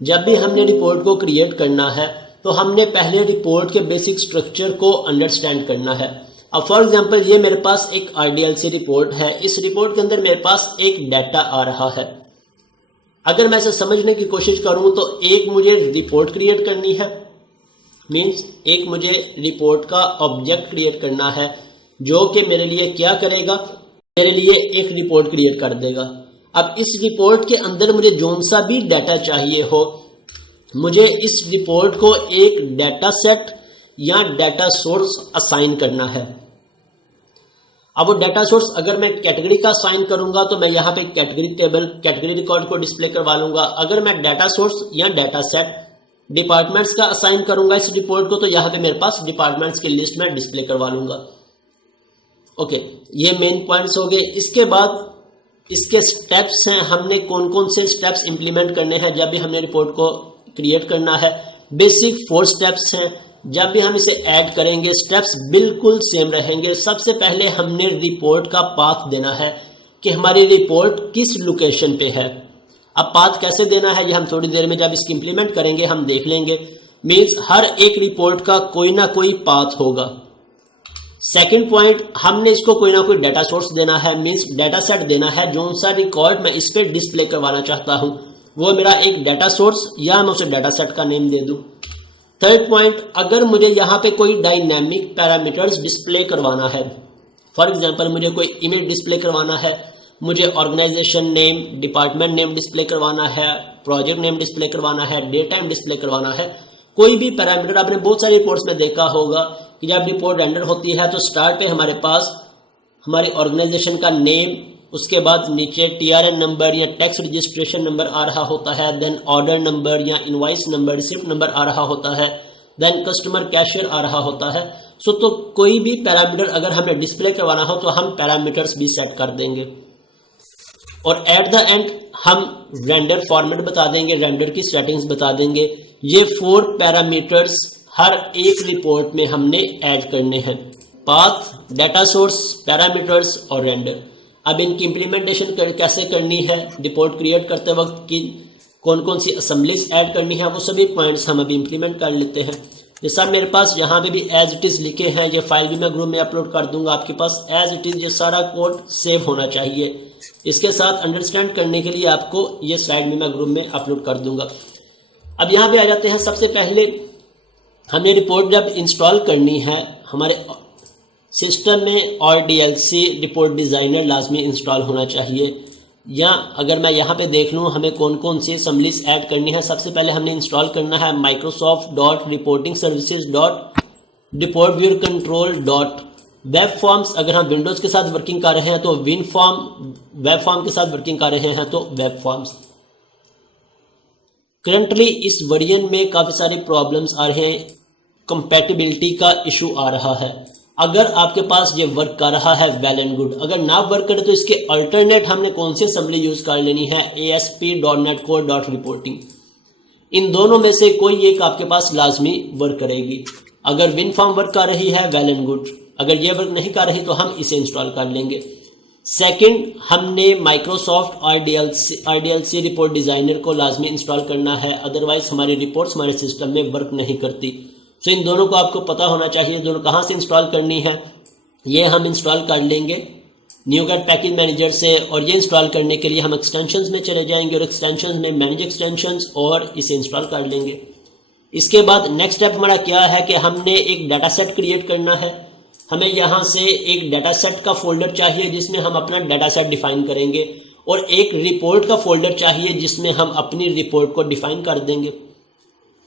जब भी हमने रिपोर्ट को क्रिएट करना है तो हमने पहले रिपोर्ट के बेसिक स्ट्रक्चर को अंडरस्टैंड करना है। अब फॉर एग्जांपल ये मेरे पास एक RDLC रिपोर्ट है। इस रिपोर्ट के अंदर मेरे पास एक डाटा आ रहा है। अगर मैं इसे समझने की कोशिश करूं तो एक मुझे रिपोर्ट क्रिएट करनी है, मीन्स एक मुझे रिपोर्ट का ऑब्जेक्ट क्रिएट करना है जो कि मेरे लिए क्या करेगा, मेरे लिए एक रिपोर्ट क्रिएट कर देगा। अब इस रिपोर्ट के अंदर मुझे जोन सा भी डाटा चाहिए हो, मुझे इस रिपोर्ट को एक डाटा सेट या डाटा सोर्स असाइन करना है। अब वो डाटा सोर्स अगर मैं कैटेगरी का असाइन करूंगा तो मैं यहाँ पे कैटेगरी टेबल, कैटेगरी रिकॉर्ड को डिस्प्ले करवा लूंगा। अगर मैं डाटा सोर्स या डाटा सेट डिपार्टमेंट्स का असाइन करूंगा इस रिपोर्ट को तो यहाँ पे मेरे पास डिपार्टमेंट्स की लिस्ट में डिस्प्ले करवा लूंगा। ओके, ये मेन पॉइंट्स हो गए। इसके बाद इसके स्टेप्स हैं, हमने कौन कौन से स्टेप्स इंप्लीमेंट करने हैं जब भी हमने रिपोर्ट को क्रिएट करना है। बेसिक 4 स्टेप्स हैं। जब भी हम इसे ऐड करेंगे स्टेप्स बिल्कुल सेम रहेंगे। सबसे पहले हमने रिपोर्ट का पाथ देना है कि हमारी रिपोर्ट किस लोकेशन पे है। अब पाथ कैसे देना है ये हम थोड़ी देर में जब इसकी इंप्लीमेंट करेंगे हम देख लेंगे। मींस हर एक रिपोर्ट का कोई ना कोई पाथ होगा। सेकंड पॉइंट, हमने इसको कोई ना कोई डाटा सोर्स देना है, मींस डाटा सेट देना है। जो सा रिकॉर्ड मैं इस पे डिस्प्ले करवाना चाहता हूं वो मेरा एक डाटा सोर्स या मैं उसे डाटा सेट का नेम दे दूं। थर्ड पॉइंट, अगर मुझे यहाँ पे कोई डायनेमिक पैरामीटर्स डिस्प्ले करवाना है, फॉर एग्जांपल मुझे कोई इमेज डिस्प्ले करवाना है, मुझे organisation name, department name display करवाना है, प्रोजेक्ट नेम डिस्प्ले करवाना है, डेट टाइम डिस्प्ले करवाना है, कोई भी पैरामीटर। आपने बहुत सारी रिपोर्ट्स में देखा होगा कि जब रिपोर्ट रेंडर होती है तो स्टार्ट पे हमारे पास हमारी ऑर्गेनाइजेशन का नेम, उसके बाद नीचे TRN नंबर या टैक्स रजिस्ट्रेशन नंबर आ रहा होता है, देन ऑर्डर नंबर या इनवॉइस नंबर, रिसिप्ट नंबर आ रहा होता है, देन कस्टमर कैशियर आ रहा होता है। सो तो कोई भी पैरामीटर अगर हमें डिस्प्ले करवाना हो तो हम पैरामीटर्स भी सेट कर देंगे और एट द एंड हम रेंडर फॉर्मेट बता देंगे, रेंडर की सेटिंग्स बता देंगे। ये 4 पैरामीटर्स हर एक रिपोर्ट में हमने ऐड करने हैं, पाथ, डाटा सोर्स, पैरामीटर्स और रेंडर। अब इनकी इम्प्लीमेंटेशन कैसे करनी है, रिपोर्ट क्रिएट करते वक्त की कौन कौन सी असेंबलीज ऐड करनी है, वो सभी पॉइंट्स हम अभी इम्प्लीमेंट कर लेते हैं। जैसा मेरे पास यहाँ पे भी एज इट इज़ लिखे हैं, ये फाइल भी मैं ग्रुप में अपलोड कर दूंगा। आपके पास एज इट इज़ ये सारा कोड सेव होना चाहिए। इसके साथ अंडरस्टैंड करने के लिए आपको ये स्लाइड भी मैं ग्रुप में अपलोड कर दूंगा। अब यहाँ पे आ जाते हैं। सबसे पहले हमें रिपोर्ट जब इंस्टॉल करनी है हमारे सिस्टम में RDLC रिपोर्ट डिज़ाइनर लाजमी इंस्टॉल होना चाहिए। या अगर मैं यहाँ पे देख लूँ हमें कौन कौन सी असम्बलीज ऐड करनी है, सबसे पहले हमने इंस्टॉल करना है microsoft.reportingservices.reportviewercontrol.webforms। अगर हम विंडोज़ के साथ वर्किंग कर रहे हैं तो WinForm, वेब फॉर्म के साथ वर्किंग कर रहे हैं तो वेब फॉर्म्स। करंटली इस वर्जन में काफ़ी सारी प्रॉब्लम्स आ रहे हैं, कंपैटिबिलिटी का इशू आ रहा है। अगर आपके पास ये वर्क कर रहा है वेल एंड गुड, अगर ना वर्क करे तो इसके अल्टरनेट हमने कौन सी असेंबली यूज कर लेनी है, ASP.NET Core.reporting। इन दोनों में से कोई एक आपके पास लाजमी वर्क करेगी। अगर WinForm वर्क कर रही है वेल एंड गुड, अगर ये वर्क नहीं कर रही तो हम इसे इंस्टॉल कर लेंगे। सेकंड, हमने माइक्रोसॉफ्ट RDLC रिपोर्ट डिज़ाइनर को लाजमी इंस्टॉल करना है, अदरवाइज हमारी रिपोर्ट्स हमारे सिस्टम में वर्क नहीं करती। सो इन दोनों को आपको पता होना चाहिए। दोनों कहाँ से इंस्टॉल करनी है ये हम इंस्टॉल कर लेंगे न्यूगेट पैकेज मैनेजर से, और ये इंस्टॉल करने के लिए हम एक्सटेंशंस में चले जाएंगे और एक्सटेंशंस में मैनेज एक्सटेंशंस और इसे इंस्टॉल कर लेंगे। इसके बाद नेक्स्ट स्टेप हमारा क्या है कि हमने एक डाटा सेट क्रिएट करना है। हमें यहाँ से एक डाटा सेट का फोल्डर चाहिए जिसमें हम अपना डाटा सेट डिफाइन करेंगे, और एक रिपोर्ट का फोल्डर चाहिए जिसमें हम अपनी रिपोर्ट को डिफाइन कर देंगे।